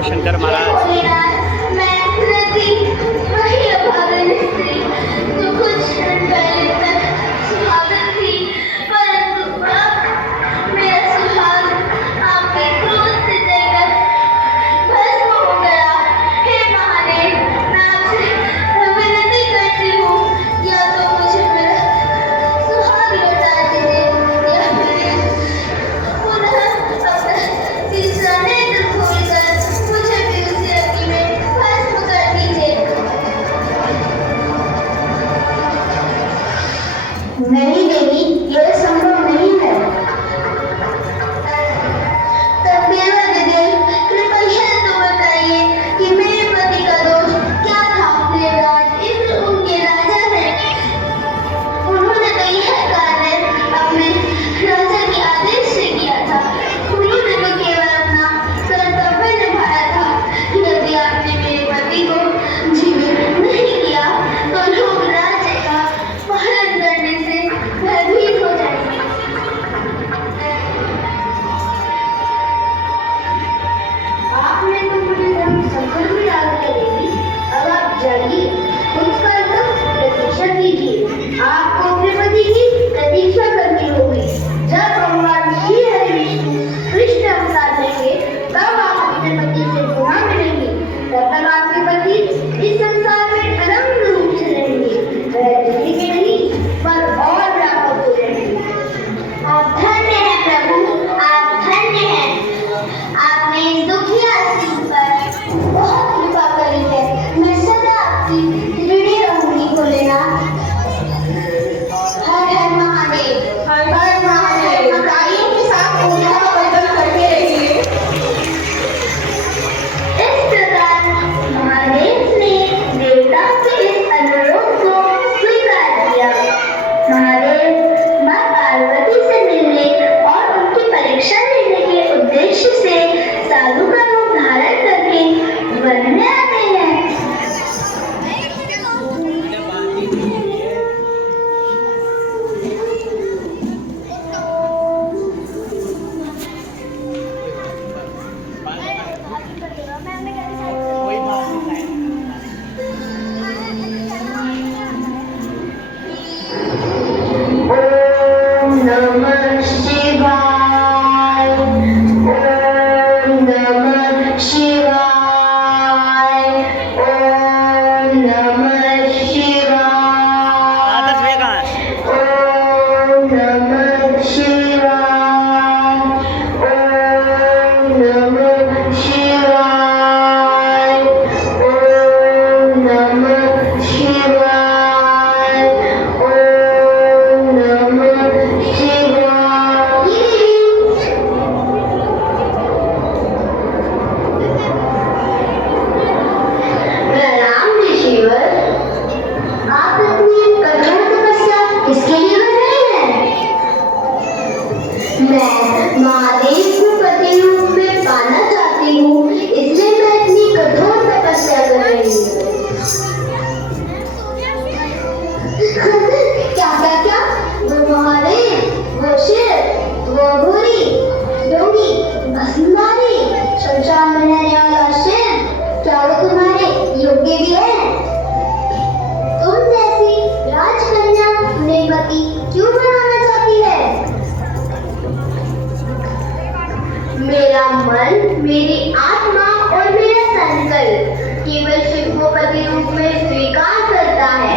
बोले शंकर महाराज। नहीं देवी, यह संभव नहीं है। तब देवाधिदेव कृपया तो बताइए कि मेरे पति का दोष क्या था। देवराज इंद्र उनके राजा हैं। उन्होंने तो यह कार्य अपने राजा के आदेश से किया था। उन्होंने तो केवल अपना कर्तव्य निभाया था। यदि आपने मेरे पति को जीवित नहीं किया तो लोग राज्य का पालन करने से भयभीत हो जाएंगे। आपने तो मुझे संकट में डाल दिया देवी। अब आप जाइए, उसका प्रतीक्षा कीजिए। आपको अपने पति की प्रतीक्षा करनी होगी। जब भगवान श्री हरि विष्णु कृष्ण अवतार लेंगे तब आप अपने पति से पुनः मिलेंगे। तब तक आपके पति इस संसार में अनंत रूप से रहेंगे। वह दिखेंगे नहीं पर और व्यापक हो जाएंगे। आप धन्य हैं प्रभु, आप धन्य हैं। आपने इस दुखिया स्त्री पर बहुत कृपा करी है। मैं सदा आपकी ऋणी रहूंगी भोलेनाथ। हर हर महादेव, हर हर महादेव। तालियों के साथ पूजा का बंधन करके रहिए। इस प्रकार महादेव ने देवताओं के इस अनुरोध को स्वीकार किया। महादेव मां पार्वती से मिलने और उनकी परीक्षा लेने के उद्देश्य से साधु का रूप धारण करके वन में आते हैं। ओम नमः शिवाय, ओम नमः शिवाय, ओम नमः शिवाय, आदर्श भैया कहाँ है? ओम नमः शिवाय, ओम नमः शिवाय, ओम नमः शिवाय, ओम नमः शिवाय। प्रणाम ऋषिवर। आप इतनी कठोर तपस्या किसके लिए कर रहे हैं? मैं महादेव को पति रूप में पाना चाहती हूँ, इसलिए मैं इतनी कठोर तपस्या कर रही हूँ। क्या क्या क्या? वो महादेव, वो शिव, वो भूरी, डोंगी, भस्मधारी, शमशान में रहने वाला शिव, क्या वो तुम्हारे योग्य भी है? तुम जैसी राजकन्या मेरे पति क्यों बनाना चाहती है? मेरा मन, मेरी आत्मा और मेरा संकल्प केवल शिव को पति रूप में स्वीकार करता है।